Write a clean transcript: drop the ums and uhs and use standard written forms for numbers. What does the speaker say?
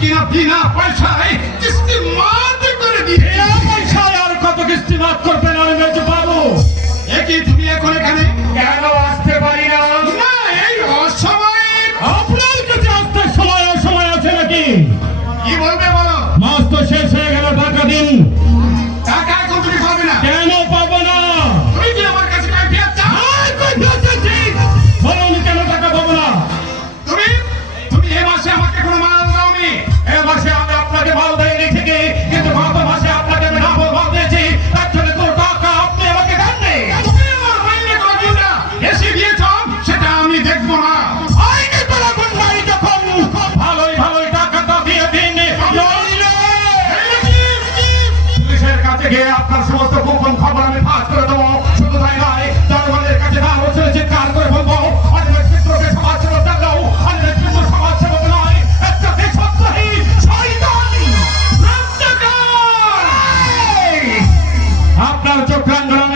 কিনা বিনা পয়সায় কিস্তি মাফ করে দিয়ে পয়সায় আর কত কিস্তি মাফ করবেন আমি মেজো বাবু? একই তুমি এখন এখানে কেন আসতে পারি না? না এই অসময়ে আপনার কাছে আসতে সময় অসময় আছে নাকি? কি বলবে বলো? মাস তো শেষ হয়ে গেল, টাকা দিন। টাকা এখন তুমি পাবে না। কেন পাবো না? তুমি কি আমার কাছে কৈফিয়ত চাও? বলুন কেন টাকা পাবো না? তুমি তুমি এই মাসে আমাকে কোনো মাল দাওনি। এ মাসে আমি আপনাকে মাল দেয়নি ঠিকই, কিন্তু গত মাসে আপনাকে আমি ডাবল মাল দিয়েছি। তার জন্য তো টাকা আপনি আমাকে দেননি। তুমি আমার মাইনে কতটা বেশি দিয়েছ সেটা আমি দেখবো না। আইনে তো লাগুন নাই যখন ভালোই ভালোই টাকাটা দিয়ে দিন, নইলে পুলিশের কাছে গিয়ে আপনার সমস্ত গোপন খবর আমি ফাঁস করে দেবো। শুধু তাই নয়, জনগণের কাছে নাম হচ্ছে চিৎকার করে বলবো অনেক চিত্রকে সমাজ সেবক জানলেও অনেক চিত্র সমাজ সেবক নয়, একটা দেশদ্রোহী শয়তান রাজ্জাকার। আপনার চোখ রাঙ্গানো